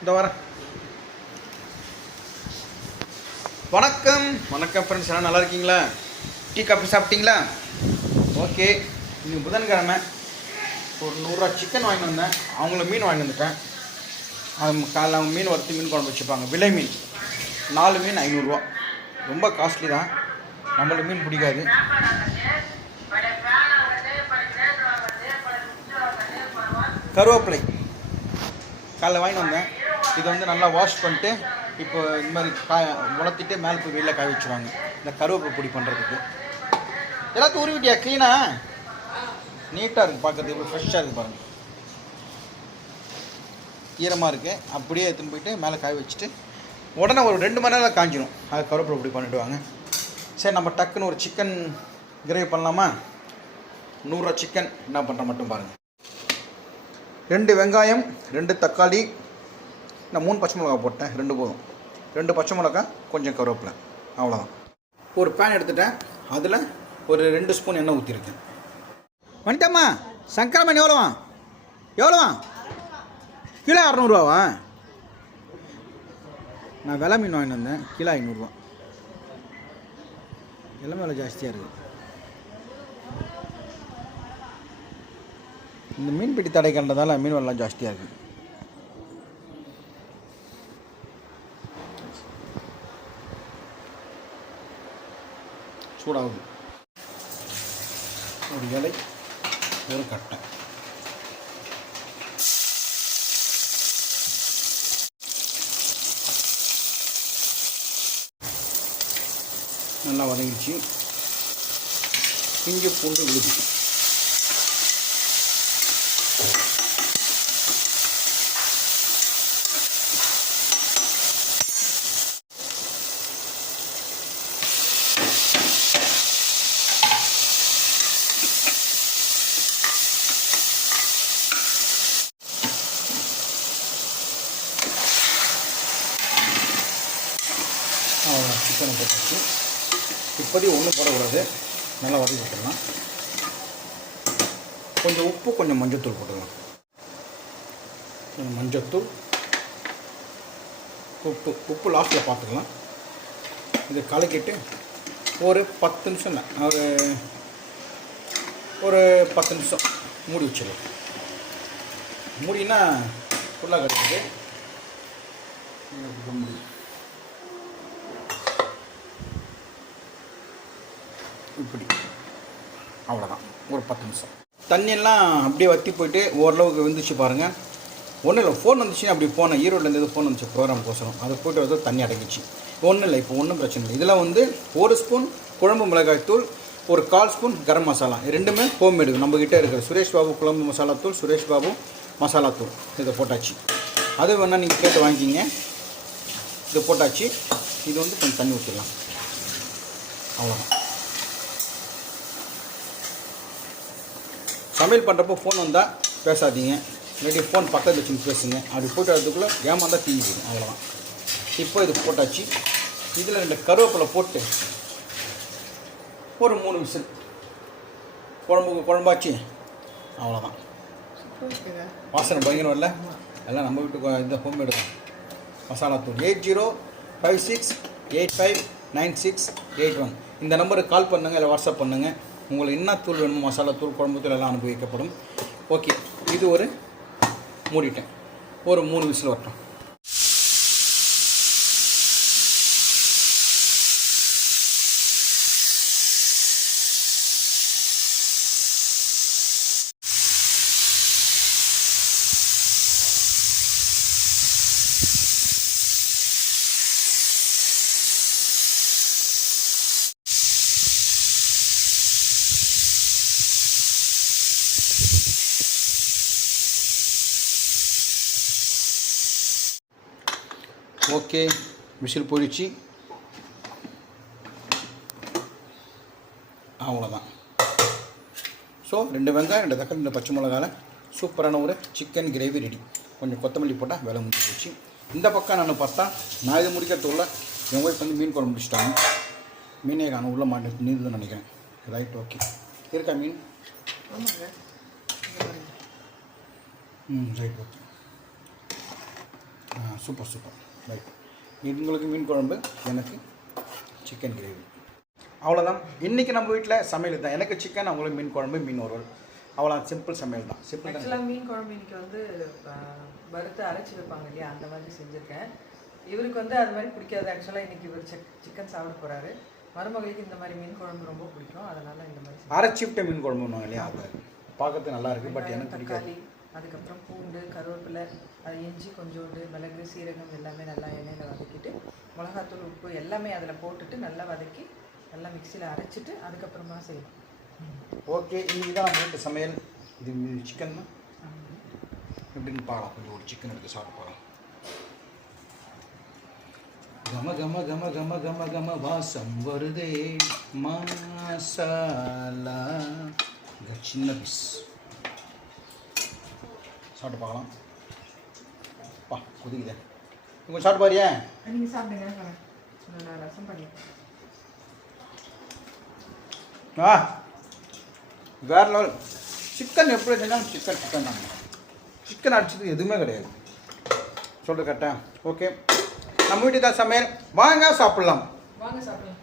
இந்த வரேன். வணக்கம். வணக்கம் ஃப்ரெண்ட்ஸ் எல்லாம் நல்லா இருக்கீங்களா? டீ காஃபி சாப்பிட்டீங்களா? ஓகே. இன்னைக்கு புதன்கிழமை. ஒரு நூறுரூவா சிக்கன் வாங்கிட்டு வந்தேன். அவங்கள மீன் வாங்கி வந்துட்டேன். அவங்க காலைல அவங்க மீன் வறுத்து மீன் குழம்பு வச்சுப்பாங்க. விலை மீன். நாலு மீன் ஐநூறுரூவா ரொம்ப காஸ்ட்லி தான். நம்மளுக்கு மீன் பிடிக்காது. கருவேப்பிலை. காலைல வாங்கிட்டு வந்தேன். இதை வந்து நல்லா வாஷ் பண்ணிட்டு இப்போ இந்த மாதிரி காய உலர்த்திட்டு மேலே போய் வெளியில் காய வச்சுருவாங்க. இந்த கருவேப்பை பொடி பண்ணுறதுக்கு எல்லாத்தையும் உருவிட்டியா? க்ளீனாக நீட்டாக இருக்குது பார்க்குறதுக்கு ஃப்ரெஷ்ஷாக இருக்குது பாருங்கள் ஈரமாக இருக்குது அப்படியே எடுத்துன்னு போயிட்டு மேலே காய வச்சுட்டு உடனே ஒரு ரெண்டு மணி நேரம் காஞ்சிடும் அது கருவேப்பை பொடி பண்ணிவிடுவாங்க சரி நம்ம டக்குன்னு ஒரு சிக்கன் கிரேவி பண்ணலாமா? நூறுரூவா சிக்கன் என்ன பண்ணுற மட்டும் பாருங்கள் ரெண்டு வெங்காயம் ரெண்டு தக்காளி நான் மூணு பச்சை மிளகா போட்டேன் ரெண்டு போதும். ரெண்டு பச்சை மிளகா கொஞ்சம் கருவேப்பிலை. அவ்வளோதான் ஒரு பேன் எடுத்துட்டேன். அதில் ஒரு ரெண்டு ஸ்பூன் எண்ணெய் ஊற்றிருக்கேன் வந்துட்டம்மா. சங்கரமன் எவ்வளோவா? எவ்வளோவா? கிலோ அறநூறுவாவா? நான் விலை மீன் வாங்கிட்டு வந்தேன். கிலோ ஐநூறுரூவா எல்லாமே விலை ஜாஸ்தியாக இருக்குது இந்த மீன்பிடி தடை கண்டதால் மீன் வெள்ளம் ஜாஸ்தியாக இருக்குது சூடாகுது. ஒரு இலை ஒரு கட்டை. நல்லா வதங்கிடுச்சு. இங்கே பூண்டு விழுது. அவ்வளோதான் சிக்கனை போட்டாச்சு ஒன்றும் போடக்கூடாது. நல்லா வதக்கி விட்டுடலாம். கொஞ்சம் உப்பு கொஞ்சம் மஞ்சத்தூள் போட்டுக்கலாம். கொஞ்சம் மஞ்சத்தூள் உப்பு உப்பு லாஸ்ட்டில் பார்த்துக்கலாம். இதை கலக்கிட்டு ஒரு பத்து நிமிஷம் ஒரு ஒரு பத்து நிமிஷம் மூடி வச்சிடலாம். மூடினா ஃபுல்லாக கிடைக்குது முடியும் அவ்வளோதான் ஒரு பத்து நிமிஷம். தண்ணியெல்லாம் அப்படியே வற்றி போயிட்டு ஓரளவுக்கு வந்துச்சு பாருங்கள் ஒன்றும் இல்லை ஃபோன் வந்துச்சுன்னா அப்படி போனேன் ஈரோட்லேருந்து ஃபோன் வந்துச்சு ப்ரோக்ராம் கோசரம். அதை போய்ட்டு வந்து தண்ணி அடங்கிச்சு ஒன்றும் இல்லை இப்போ ஒன்றும் பிரச்சனை இல்லை. இதில் வந்து ஒரு ஸ்பூன் குழம்பு மிளகாய் தூள் ஒரு கால் ஸ்பூன் கரம் மசாலா. ரெண்டுமே ஹோம்மேடு நம்மக்கிட்ட இருக்கிற சுரேஷ் பாபு குழம்பு மசாலா தூள் சுரேஷ் பாபு மசாலா தூள். இதை போட்டாச்சு. அது வேணால் நீங்கள் கேட்டு வாங்கிக்கிங்க. இது போட்டாச்சு. இது வந்து கொஞ்சம் தண்ணி ஊற்றிடலாம் அவ்வளோதான் சமையல் பண்ணுறப்போ ஃபோன் வந்தால் பேசாதீங்க. இல்லாட்டி ஃபோன் பக்கத்தில் வச்சுன்னு பேசுங்க. அப்படி போட்டு வரதுக்குள்ளே ஏமாந்தால் தீங்கி போயிடும் அவ்வளோதான் இப்போ இது போட்டாச்சு. இதில் ரெண்டு கருவேப்பிலை போட்டு ஒரு மூணு விசில். குழம்பு குழம்பாச்சு. அவ்வளோதான் வாசனை பயங்கரம் இல்லை? எல்லாம் நம்ம வீட்டுக்கு இந்த ஹோம் மேடு தான். மசாலா தூள். Eight zero five six eight five nine six eight one இந்த நம்பருக்கு கால் பண்ணுங்கள் இல்லை வாட்ஸ்அப் பண்ணுங்கள் உங்களுக்கு என்ன தூள் வேணுமோ மசாலா தூள் குழம்பு தூள் எல்லாம் அனுபவிக்கப்படும். ஓகே இது ஒரு மூடிட்டேன். ஒரு மூணு விசில் வரட்டும். ஓகே விசில் போயிடுச்சு அவ்வளோதான் ஸோ ரெண்டு வெங்காயம் ரெண்டு தக்காளி ரெண்டு பச்சை மிளகால சூப்பரான ஒரு சிக்கன் கிரேவி ரெடி கொஞ்சம் கொத்தமல்லி போட்டால் வேலை முடிஞ்சு போச்சு. இந்த பக்கம் நான் பார்த்தா நான் இது முடிக்கிறதுக்குள்ள என் ஒய்ஃப் வந்து மீன் குழம்பு முடிச்சிட்டாங்க. மீனே காணும் உள்ள மாட்டேன் நீந்துன்னு நினைக்கிறேன். ரைட் ஓகே இருக்கா மீன்? ம் right okay super super right உங்களுக்கு மீன் குழம்பு எனக்கு சிக்கன் கிரேவி அவ்வளோதான் இன்றைக்கி நம்ம வீட்டில் சமையல் தான் எனக்கு சிக்கன் அவங்களுக்கு மீன் குழம்பு மீன் வறுவல். அவ்வளோ சிம்பிள் சமையல் தான். சிம்பிள் ஆக்சுவலாக மீன் குழம்பு இன்னைக்கு வந்து வறுத்து அரைச்சி வைப்பாங்க இல்லையா? அந்த மாதிரி செஞ்சுருக்கேன். இவருக்கு வந்து அது மாதிரி பிடிக்காது. ஆக்சுவலாக இன்னைக்கு இவர் சிக் சிக்கன் சாப்பிட போகிறாரு மருமகளுக்கு இந்த மாதிரி மீன் குழம்பு ரொம்ப பிடிக்கும். அதனால இந்த மாதிரி அரைச்சி விட்ட மீன் குழம்புன்னு இல்லையா? அது பார்க்கறதுக்கு நல்லா இருக்குது பட் எனக்கு பிடிக்காது. அதுக்கப்புறம் பூண்டு கருவேப்பிலை இஞ்சி கொஞ்சோண்டு மிளகு சீரகம் எல்லாமே நல்லா எண்ணெயில் வதக்கிட்டு மிளகாத்தூள் உப்பு எல்லாமே அதில் போட்டுட்டு நல்லா வதக்கி நல்லா மிக்சியில் அரைச்சிட்டு அதுக்கப்புறமா செய்யணும் ஓகே இதுதான் ரெண்டு சமையல். இது சிக்கன் தான் எப்படின்னு பார்க்கலாம் கொஞ்சம் ஒரு சிக்கன் எடுத்து சாப்பிட்டு பார்க்கலாம் கம கம கம கம கம கம வாசம் வருதே. மாசாலா. சின்ன பீஸ் சாப்பிட்டு பார்க்கலாம். பா கொதிக்குதே. கொஞ்சம் சாப்பிட்டு பாரியா? நீங்கள் சாப்பிடுங்க நான் ரசம் பண்ணிட்டேன் ஆ வேற லெவல். சிக்கன் எப்படி செஞ்சாலும் சிக்கன் சிக்கன் தான். சிக்கன் அடிச்சது எதுவுமே கிடையாது. சொல்கிறது கரெக்டா? ஓகே. நம்ம வீட்டு தான் சமையல். வாங்க சாப்பிட்லாம். வாங்க சாப்பிடலாம்.